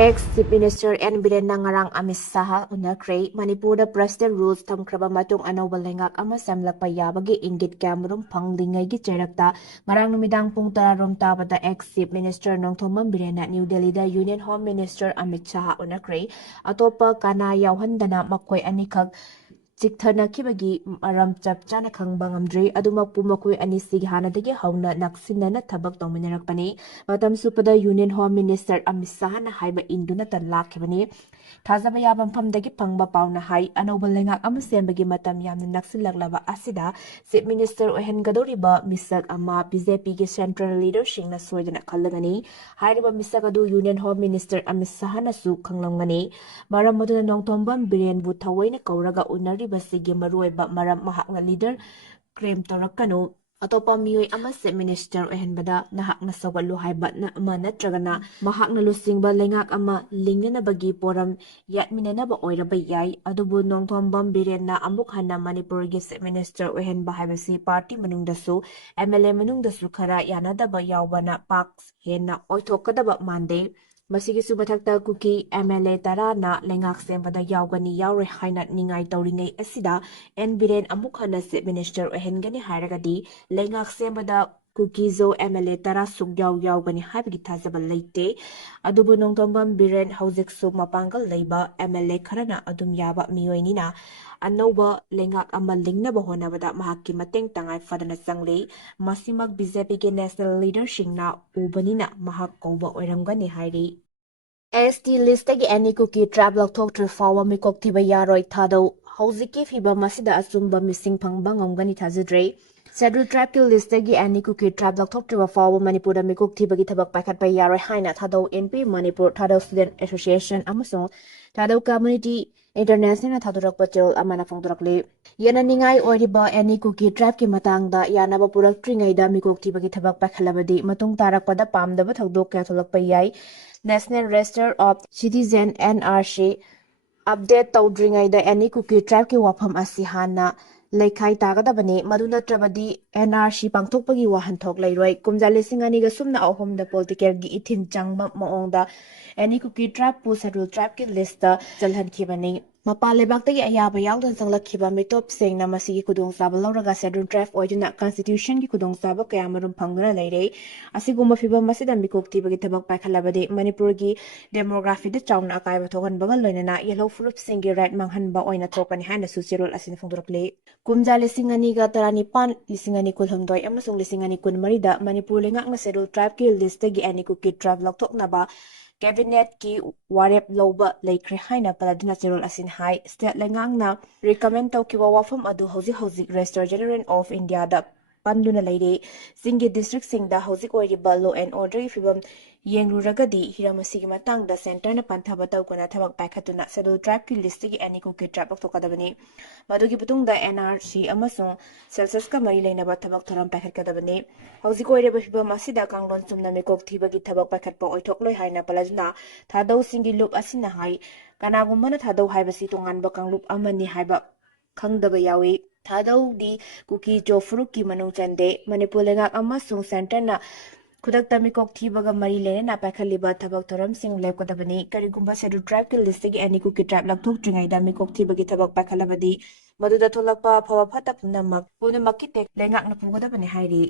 Ex-Chief Minister N. Biren ngarang Amit Shah Unnakhre Manipur President Rules tamkraba matung Athubada Leingak ama semlakpa yabagi inggit kamarum phanglingai gi cherakta ngarang numidang pung 10 tabada ex-Chief Minister Nongthomam Biren New Delhi da Union Home Minister Amit Shah Unnakhre atopa kana yauhandana makhoi anikak Chikthanakhibagi maram chap chana khangba ngamdre adumakpu makoi anisigi hanadagi hauna naksinana thabak tawminarakpani matam supada Union Home Minister Amit Shah na haiba induna ta lakhibani thazaba yaba mfamdagi phangba pauna hai Athubada Leingak ama sembagi matam yamna naksilaklaba asida Chief Minister ohengadoriba misak ama BJP gi Central Leadership na soidana khallagani hairiba misak adu Union Home Minister Amit Shah na su khanglamgani maram maduna Nongthombam Biren bu thawaina kauraga unari basigi maruiba maram mahakna leader claim torakano atopa mioi ama se minister ohenbada nahakna sawallu haiba na ama natragana mahakna lusingba Leingak ama lingnana bagi poram yatminana ba oiraba yai adubu Nongthombam Biren na amuk hana Manipur gi se minister ohenba haibasi party manungdasu MLA manungdasu khara yanada ba yawbana parks hena oithokadaba mande Masigi subathakta Kuki MLA Tarana Leingak sembada yaugani yaure haina ningai tauringai asida N Biren amuk hana se minister ohengani hairagadi Leingak sembada Kuki zo MLA Tara suk yaugani haibagi thazaba leite adubu Nongthombam Biren hauzik su mapangal leiba MLA kharana adum yaba miyoinina Athubada Leingak ama lingnaba honabada mahakki mateng tangai fadana changle masimak BJP ge national leadership na ubanina mahak kauba oiramgani hairi ST list tagi any Kuki trap LOUTHOK fawa mikok thiba yaroi Thadou hauziki fiba masida asumba missing phangba ngamgani thajadre Sadouri tribe ki list tagi any Kuki trap LOUTHOK fawa Manipur da mikok thiba gi thabak pakhat pa yaroi haina Thadou NP Manipur Thadou Student Association amasong Thadou Community International Thadurak Pachol amana phangdurakle yana ningai oiriba any Kuki tribe ki matangda yanaba purak tringaida mikok thiba gi thabak pakhalabadi matung tarakpada pamdaba thagdok kya tholak pa yai National Register of Citizen NRC update tawdringaida any Kuki tribe ki wafam asi hana leikhai tagadabani maduna trabadi NRC pangthokpagi wahanthok leiroi kumjali singani ga sumna ahomda political gi ithin changba maongda any Kuki tribe pu schedule tribe ki list jalhankibani Mapa lebaktagi ayaba yawdan sanglakhiba mitop sengna masigi kudong saba lauraga Sadouri tribe oiduna constitution gi kudong saba kayamarum phangduna leire asigumba fiba masida mikok tibagi thabak paikhalabadi Manipur gi demography da chawna akaiba thogan bagal loinana yellow fruit singi right manghanba oina thokani haina suchirol asin phangdurakle kumja lisingani ga tarani pan lisingani kulhumdoi amasung lisingani kunmari da Manipur Leingakna Sadouri tribe ki list gi any Kuki tribe lokthoknaba Cabinet ki warep loba laikre haina paladina chirol asin hai state Leingakna recommend tawkiwa wafam adu hauzik Registrar General of India da panduna leire SINGGI district singda hauzik oiriba law and order fibam yengruragadi hiramasigi matangda center na panthaba tawkuna thabak paikhatuna Sadouri tribe ki list gi any Kuki tribe thokadabani madugi butungda NRC amasung census ka mari leinaba thabak thoram paikhatkadabani hauzik oiriba fibam asida kanglon chumna mikok thibagi thabak paikhatpa oithokloi haina palajuna Thadou singi loop asina hai kanagumana Thadou haibasi tonganba kanglup amani haiba khangdaba yawi Thadou di Kuki Jofruk ki manung chande Manipur Leingak amasung center na khudakta mikok thibaga mari lena pakhaliba thabak thoram sing lepkadabani karigumba Sadouri tribe ki list gi any Kuki tribe lakthok tringaida mikok thibagi thabak pakhalabadi maduda tholakpa phawa phata punamak ki tek Leingak na pugadabani hairi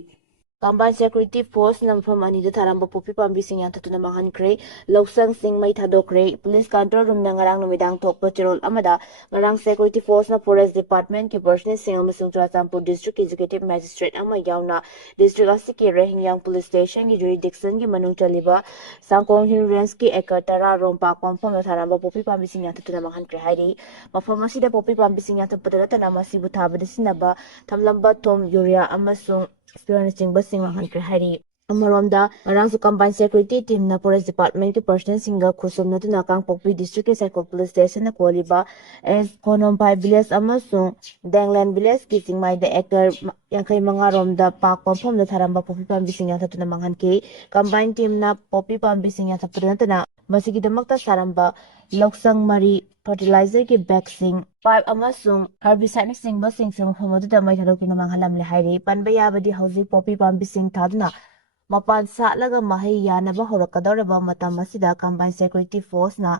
Combined Security Force nampham anida tharamba popi pambi sing yang tatuna manghankre loksang sing mai thadokre police control room na ngarang numidang thokpa chirol amada ngarang security force na forest department ki personnel sing amasung Churachampur district executive magistrate ama yauna district asiki rehingyang police station ki jurisdiction ki manung chaliba sangkong hill range ki ekar tara rompa kompham na tharamba popi pambi sing yang tatuna manghankre hairi mafam asida popi pambi sing yang tapadala tanama sibu thabada sinaba thamlamba thom urea amasung experiencing busing Unnakhre Hari Amaromda Arangsu Combined Security Team na Forest Department ki personnel singa khusum natuna Kangpokpi District ki Cycle Police Station na Koliba as Konompai Village amasung Dangland Village ki singmai da ekar yangkai mangaromda pak pamphom na tharamba popi pambi sing yang tatuna manghanke combined team na popi pambi sing yang tapadana masigidamakta saramba loksang mari fertilizer ki vaccine pipe amasung herbicide sing basing sing phamadu da mai thadok na manghalam le hairi panba yabadi hauji popi pambi sing thaduna mapan satlaga mahai yanaba horakadoraba matam asida combined security force na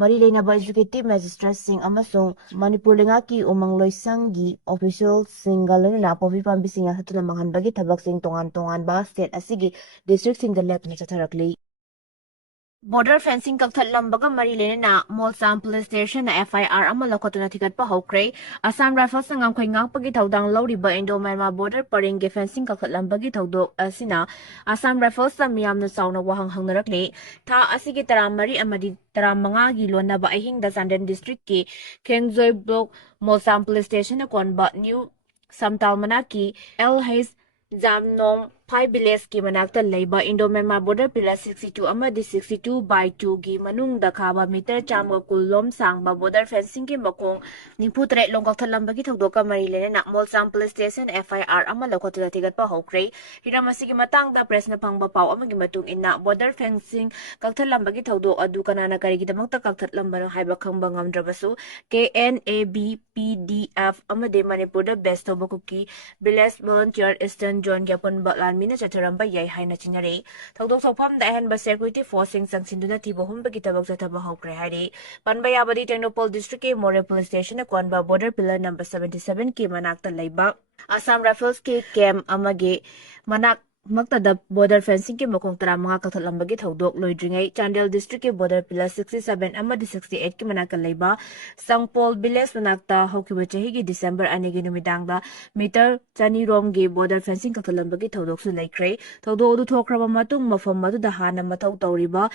mari leinaba executive magistrate sing amasung Manipur Leingaki umang loisanggi official singalena popi pambi singa hatuna manghanbagi thabak sing tongan ba state asigi district singa lep na chatharakli Border fencing kakthadlambaga mari lenena Molsam police station na FIR ama lokotuna Thigatpa Houkhre Assam Rifles na ngamkhoi ngakpagi thaudang lawriba Indo-Myanmar border paringe fencing kakthadlambagi thaudok asina Assam Rifles na miyamna sauna wahang hangnarakle tha asigi taramari amadi taramanga gi lonaba ahingda Sanden district ki Kengzoi block Molsam police station na konba new Samtalmana ki LH Jamnong 5 village ki manakta leiba Indo-Myanmar border pillar 62 amadi 62/2 gi manungda khaba meter chamga kulom sangba border fencing ki makong niputre longkak thalambagi thokdoka mari lena Molsam police station FIR ama lokotula Thigatpa Houkhre hiramasi ki matangda press na phangba paw amagi matung inna border fencing kakthalambagi thokdok adu kanana kari gi damakta kakthatlambara haiba khangba ngamdrabasu KNAB PDF amade Manipur da best of Kuki village volunteer Eastern John Gyapon Batlan mina chatharamba yai haina chinare thokdok sokpham da ahenba security forcing sangsinduna tibo humbagi tabak chataba Houkhre hari panba yabadi Technopol district ke More police station konba border pillar number 77 ki manakta leiba Assam Rifles ke camp amage manak Maktada border fencing ke makong tara mga kakathalambagi thokdok loidringai Chandel district ke border pillar 67 amadi 68 ki manaka leiba Sangpol village manakta hokiba chahi ki December anigi numidangda meter chani rom ge border fencing kakathalambagi thokdok su laikre thokdok du thokraba matung mafam madu da hana mathau tawriba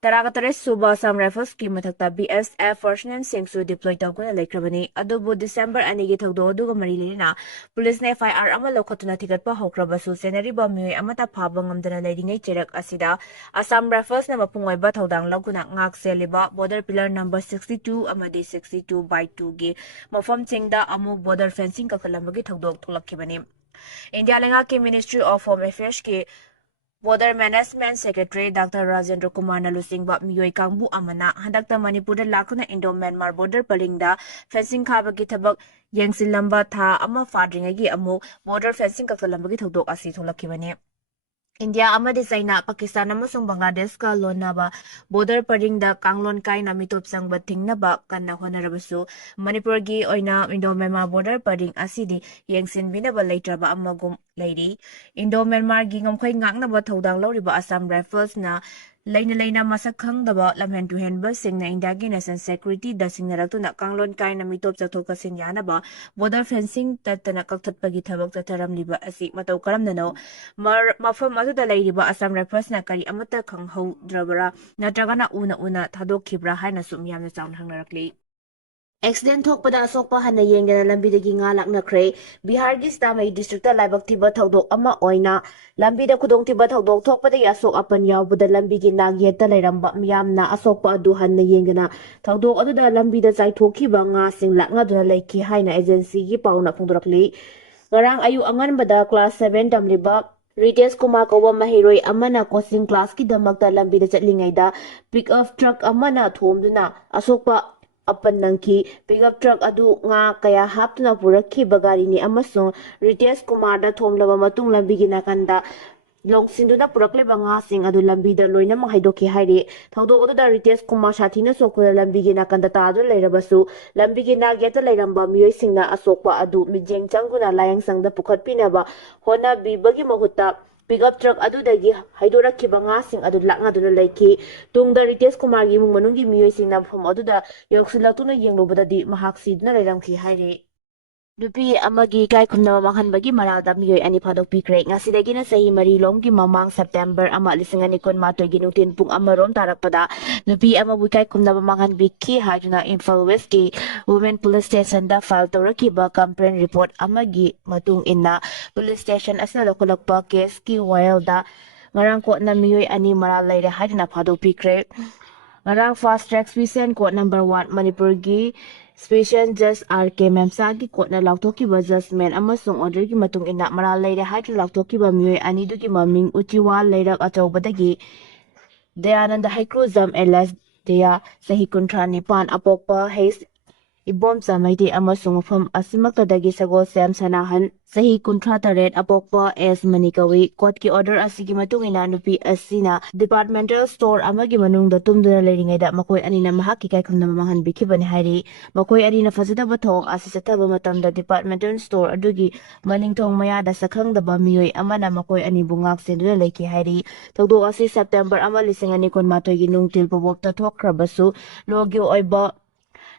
Tarakatare Suba Assam Rifles ki mathakta BSF First Name Singsu deploy tawkuna laikrabani adubu December anigi thokdo aduga marilena police na FIR ama lokotuna Thigatpa Houkhre basu senari ba mioi amata phaba ngamdana leiringai cherak asida Assam Rifles na mapungoi ba thodang laguna ngak seliba border pillar number 62 amadi 62/2 gi mafam chingda amu border fencing kakalambagi thokdok tholakkibani India Leingak Ministry of Home Affairs ki Border Management Secretary Dr. Rajendra Kumar Nalusingba Miyoi Kangbu Amana Handakta Manipur Lakuna Indo-Myanmar border paringda fencing khabagi thabak yengsilamba tha ama fadringagi amu border fencing kakhalambagi thodok asi tholakibani India amadi China Pakistan amasung Bangladesh ka lonaba border paringda kanglon kai na mitop sangba thingnaba kanna honarabasu Manipur gi oina Indo-Myanmar border paring asidi yengsin binaba leitraba amagum leiri Indo-Myanmar gi ngamkhoi ngaknaba thodang lawriba Assam Rifles na Laina masak khangdaba lamhen tu henba singna India gi nation security da singnaraktu kanglon kai na mitop chathoka sin yanaba border fencing tatana kakthatpagi thabak chataramliba asi matau karamnano mafam aduda leiriba Assam Rifles na kari amata khanghodrabara natragana una thadokkhibra haina sum yamna chaun hangnarakli Accident thokpada asokpa hana yengena lambidagi nga laknakre Bihargi Stamai district laibak thiba thodok ama oina lambida khudong thiba thodok thokpada asok apan yawbada lambigi nagyeta leiramba miyamna asokpa adu hana yengena thodok aduda lambida chai thokhiba nga sing laknga duna leiki haina agency gi pauna phongdorakli ngarang ayu anganbada class 7 tamliba Ritesh Kumar Kowa Mahiroi amana coaching class ki damakta lambida chatlingaida pick up truck amana thomduna asokpa apan nangki pickup truck adu nga kaya haptuna purakhi bagari ni amasung Ritesh Kumar da thomlaba matung lambigi nakanda longsinduna purakle banga sing adu lambida loina manghaidoki hairi thaudo odu da Ritesh Kumar sathina sokula lambigi nakanda ta adu leirabasu lambigi nagyata leiramba miyoi singna asokpa adu mijeng changuna layang sangda pukhatpinaba hona bibagi mahutta Pickup truck adudagi haidorakhiba nga sing adu laknga duna leiki tungda Ritesh Kumar gi mung manunggi miyoi singna phom aduda yoksilakuna yenglobadadi mahak siduna leiramkhi haire Nupi amagi kai khumna manghanbagi maralda miyoi ani phadok pikre ngasidagi na sahi mari lomgi mamang September ama lisingani kon matoi gi nutin pung amarom tarakpada nupi ama bukai khumna manghan bikhi hajuna Imphal West ki Women Police Station da file tawraki ba complaint report amagi matung inna police station asna lokolakpa case ki wild da ngarang ko na miyoi ani maral leire hajuna phadok pikre ngarang fast track special court number 1 Manipur gi Special Judge RK Memsa gi court na lauthoki ba judgment amasung order gi matung ina maral leire hajun lauthoki ba miyoi ani du gi maming uchiwa leirak achobadagi Dayananda Haikruzam LS Daya sahi kuntra nipan apokpa Hayes Ibomsa Maiti amasung mafam asimaktadagi sagol sem sanahan sahi kuntra taret apokpa S Manikawi court ki order asigi matungina nupi asina departmental store amagi manungda tumduna leiringaida makoi anina mahaki kaikumna mamahan bikibani hairi makoi anina fazadaba thong asi sataba matamda departmental store adugi maningthong mayada sakhangdaba miyoi amana makoi ani bungak senduna leiki hairi thogdo asi September ama lisingani kon matoigi nungtil pobopta thokrabasu logyo oiba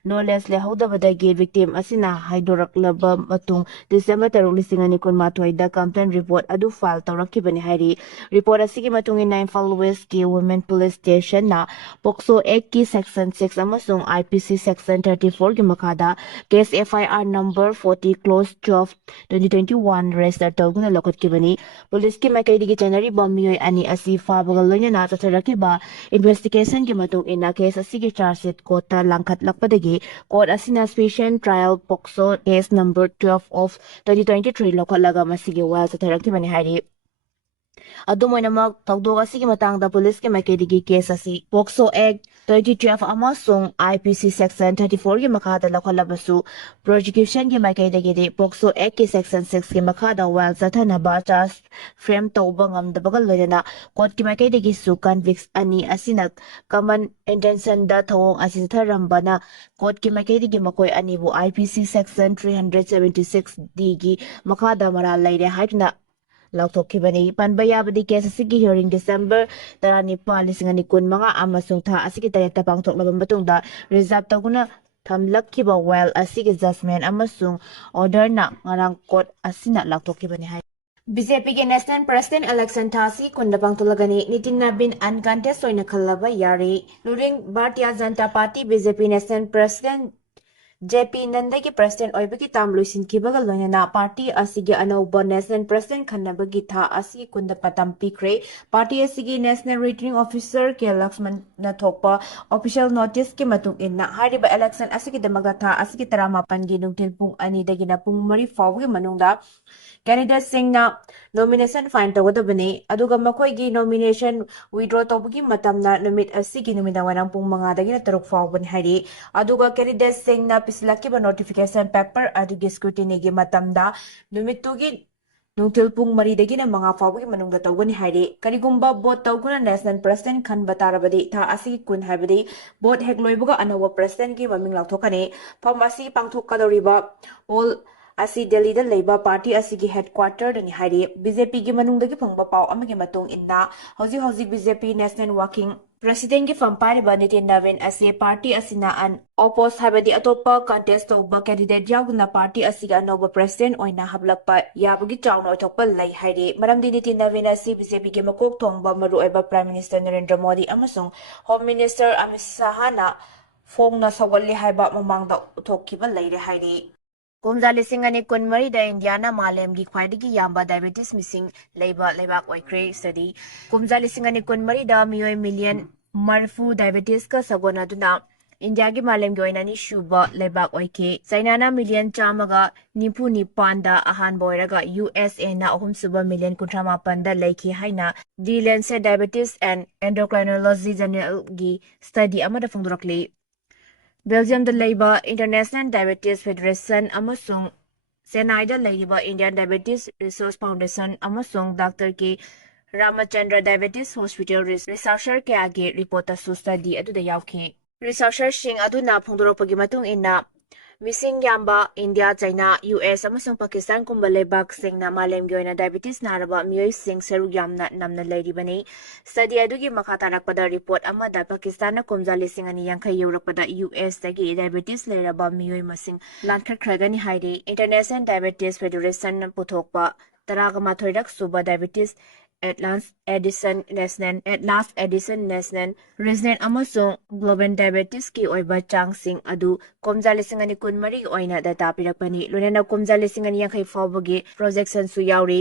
knowledge lehaudabadagi victim asina haidoraklaba matung December 2018 da complaint report adu file tawrakibani hairi report asigi matung in Imphal West ki Women Police Station na POCSO Act ki section 6 amasung IPC section 34 ki makada case FIR number 40 close 12 2021 register tawguna lokotkibani police ki makaidigi janari bomiyoi ani asi fabagal loina tatarakiba investigation ki matung ina case asigi charge sheet kota langkhat lakpadagi court asina special trial POCSO case number 12 of 2023 lokalaga masigi wal tatharakibani hairi adumoinamak tawdog asigi matangda police ke makedigi case asi POCSO Act 2012 amasung IPC section 34 ki makada lakhalabasu prosecution ki makedigi POCSO Act ki section 6 ki makada wal zathanaba charge frame tawba ngamdabagal loina court ki makedigi su convicts ani asinak common intention da thawong asi tharambana court ki makedigi makoi anibu IPC section 376 D gi makada mara laire haitna LOUTHOK panba yabadi case asigi hearing December 19 amasung tha asigi tareta pangthoklaba matungda reserve tawguna thamlakkiba while asigi judgment amasung order na ngarang court asina LOUTHOK hai BJP के national president election थासी कुंडपंग तुलगनी Nitin Nabin अनकंटेस्ट ओइना खल्लबा यारी लुरिंग Bharatiya Janata party BJP national president JP Nanda की president ओइबगी ताम लुइसिनखिबगा लोइना party असिगी अनौबा national president खन्नबगी था असि कुंद पतम पिख्रे party असिगी national returning officer के Lakshman नथोकपा official notice के मतुंग इन्ना हारिबा इलेक्शन असिगी दमगा था असिगी 18 गी नुंथिल पुंग अनि दगिना पुंग मरी फावगी मनुंगदा कैंडिडेट सिंगना नॉमिनेशन फाइन तौगदबने अदुगा मखोइगी नॉमिनेशन विड्रॉ तौबगी मतमना नुमित असिगी नुमिदा वारंग पुंग मंगादगिना तरुक फावबन हाइरि अदुगा कैंडिडेट सिंगना पिसलाकिबा नोटिफिकेशन पेपर अदुगी स्क्रूटिनी गी मतमदा नुमितुगी नुंथिल पुंग मरीदगिना मंगा फावगी मनुंगदा तौगनी हाइरि करिगुंबा बोट तौगुना नेशनल प्रेसिडेंट खनबा तारबदि था असिगी कुन हाइबदि बोट हेगलोइबगा अनवा प्रेसिडेंट की ममिंग लाउथोकने फम असि पांगथोकदौरिबा all asi Delhi da leiba party asigi headquarter dani hairi BJP gi manungdagi phangba paw amagi matung inna hoji BJP national working president gi fam pariba Nitin Nabin asi party asina an oppose habadi atopa contest tawba candidate yaguna party asiga anoba president oina hablakpa yabagi chawna othokpa lai hairi maramdi Nitin Nabin asi BJP gi makok thongba maru oiba prime minister Narendra Modi amasung home minister Amit Shah na phongna sawalli haiba mamangda uthokkiba laire hairi Kumza lising ani kunmari da Indiana malem gi khwaidagi yamba diabetes missing leiba leibak oikre study Kumza lising ani kunmari da miyoi million marfu diabetes ka sagona duna India gi malem gi oinani shuba leibak oike China na million chamaga nipu nipanda ahan boiraga USA na ahum suba million kuntrama panda leiki haina The Lancet Diabetes and Endocrinology Journal gi study amada phongdurakli Belgium da leiba International Diabetes Federation amasung Chennai da leiba Indian Diabetes Research Foundation amasung Dr. K Ramachandra Diabetes Hospital researcher ke age report su study adu da yauke researcher sing adu na phongdoropagi matung inna Missing yamba India China US amasung Pakistan kumba lebak singna malem gi oina diabetes naraba miyoi sing seru yamna namna leiribani study adugi makha tarakpada report amada Pakistan na kumja lising ani yankhai yorakpada US tagi diabetes leiraba miyoi masing lankhar khragani hairi International Diabetes Federation puthokpa taraga mathoirak suba diabetes at last edition national regional amasung global diabetes ki oiba changsing adu komja lising ani kunmari oina data pirakpani lunena komja lising ani yankhai fawbagi projection su yauri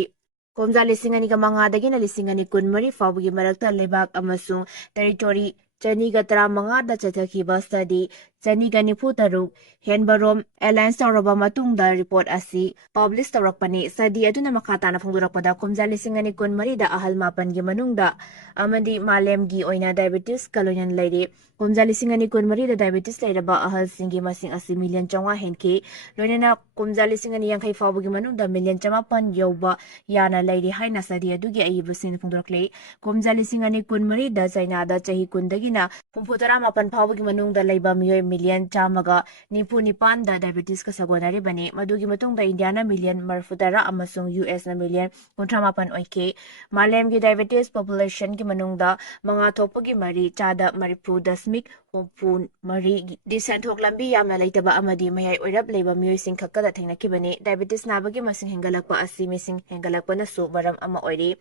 komja lising ani ka manga dagi na lising ani kunmari fawbagi marakta lebak amasung territory chani ga 15 da chathakhiba study ꯆꯅꯤꯒ ꯅꯤꯐꯨ ꯇꯔꯨꯛ ꯍꯦꯟꯕꯔꯣꯝ alliance ꯇꯧꯔꯕ ꯃꯇꯨꯡꯗ report ꯑꯁꯤ publish ꯇꯧꯔꯛꯄꯅꯤ꯫ Study ꯑꯗꯨꯅ ꯃꯈꯥ ꯇꯥꯅ ꯐꯣꯡꯗꯣꯔꯛꯄꯗ ꯀꯨꯝꯖꯥ 2024ꯗ ꯑꯍꯜ 7ꯒꯤ ꯃꯅꯨꯡꯗ ꯑꯃꯗꯤ ꯃꯥꯂꯦꯝꯒꯤ ꯑꯣꯏꯅ ꯗꯥꯏꯕꯦꯇꯤꯁꯀ ꯂꯣꯏꯅꯅ ꯂꯩꯔꯤ꯫ ꯀꯨꯝꯖꯥ 2024ꯗ ꯗꯥꯏꯕꯦꯇꯤꯁ ꯂꯩꯔꯕ ꯑꯍꯜꯁꯤꯡꯒꯤ ꯃꯁꯤꯡ ꯑꯁꯤ ꯃꯤꯂꯤꯌꯟ 500 ꯍꯦꯟꯈꯤ꯫ ꯂꯣꯏꯅꯅ ꯀꯨꯝꯖꯥ 2050 ꯐꯥꯎꯕꯒꯤ ꯃꯅꯨꯡꯗ ꯃꯤꯂꯤꯌꯟ 900 ꯌꯧꯕ ꯌꯥꯅ ꯂꯩꯔꯤ ꯍꯥꯏꯅ ꯁ꯭ꯇꯗꯤ ꯑꯗꯨꯒꯤ ꯑꯏꯕꯁꯤꯡꯅ ꯐꯣꯡꯗꯣꯔꯛꯂꯤ꯫ ꯀꯨꯝꯖꯥ 2024ꯗ ꯆꯩꯅꯥꯗ ꯆꯍꯤ 10ꯗꯒꯤꯅ 67 ꯐꯥꯎꯕꯒꯤ ꯃꯅꯨꯡꯗ ꯂꯩꯕ ꯃꯤꯑꯣꯏ ꯃꯤꯂꯤꯌꯟ 199ꯗ ꯗꯥꯏꯕꯦꯇꯤꯁꯀ ꯁꯥꯒꯣꯟꯅꯔꯤꯕꯅꯤ꯫ ꯃꯗꯨꯒꯤ ꯃꯇꯨꯡꯗ ꯏꯟꯗꯤꯌꯥꯅ ꯃꯤꯂꯤꯌꯟ 40 ꯑꯃꯁꯨꯡ ꯌꯨꯑꯦꯁꯅ ꯃꯤꯂꯤꯌꯟ 38 ꯑꯣꯏꯈꯤ꯫ ꯃꯥꯂꯦꯝꯒꯤ ꯗꯥꯏꯕꯦꯇꯤꯁ ꯄꯣꯄꯨꯂꯦꯁꯟꯒꯤ ꯃꯅꯨꯡꯗ 4/3 ꯆꯥꯗ 30.34%ꯗꯤ ꯁꯦꯟꯊꯣꯛ ꯂꯝꯕꯤ ꯌꯥꯝꯅ ꯂꯩꯇꯕ ꯑꯃꯗꯤ ꯃꯌꯥꯏ ꯑꯣꯏꯔꯞ ꯂꯩꯕ ꯃꯤꯑꯣꯏꯁꯤꯡ ꯈꯛꯇꯗ ꯊꯦꯡꯅꯈꯤꯕꯅꯤ꯫ ꯗꯥꯏꯕꯦꯇꯤꯁ ꯅꯥꯕꯒꯤ ꯃꯁꯤꯡ ꯍꯦꯟꯒꯠꯂꯛꯄ ꯑꯁꯤ ꯃꯤꯁꯤꯡ ꯍꯦꯟꯒꯠꯂꯛꯄꯅꯁꯨ ꯃꯔꯝ ꯑꯃ ꯑꯣꯏꯔꯤ꯫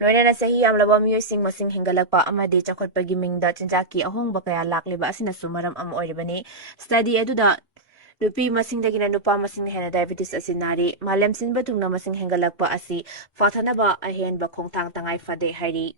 ꯂꯣꯏꯅꯅ ꯆꯍꯤ ꯌꯥꯝꯂꯕ ꯃꯤꯑꯣꯏꯁꯤꯡ ꯃꯁꯤꯡ ꯍꯦꯟꯒꯠꯂꯛꯄ ꯑꯃꯗꯤ ꯆꯥꯎꯈꯠꯄꯒꯤ ꯃꯤꯡꯗ ꯆꯤꯟꯖꯥꯛꯀꯤ ꯑꯍꯣꯡꯕ ꯀꯌꯥ ꯂꯥꯛꯂꯤꯕ ꯑꯁꯤꯅꯁꯨ ꯃꯔꯝ ꯑꯃ ꯑꯣꯏꯔꯤꯕꯅꯤ꯫ ꯁ꯭ꯇꯗꯤ ꯑꯗꯨꯗ ꯅꯨꯄꯤ ꯃꯁꯤꯡꯗꯒꯤꯅ ꯅꯨꯄꯥ ꯃꯁꯤꯡꯅ ꯍꯦꯟꯅ ꯗꯥꯏꯕꯦꯇꯤꯁ ꯑꯁꯤ ꯅꯥꯔꯤ꯫ ꯃꯥꯂꯦꯝ ꯁꯤꯟꯕ ꯊꯨꯡꯅ ꯃꯁꯤꯡ ꯍꯦꯟꯒꯠꯂꯛꯄ ꯑꯁꯤ ꯐꯥꯊꯅꯕ ꯑꯍꯦꯟꯕ ꯈꯣꯡꯊꯥꯡ ꯇꯉꯥꯏ ꯐꯗꯦ ꯍꯥꯏꯔꯤ꯫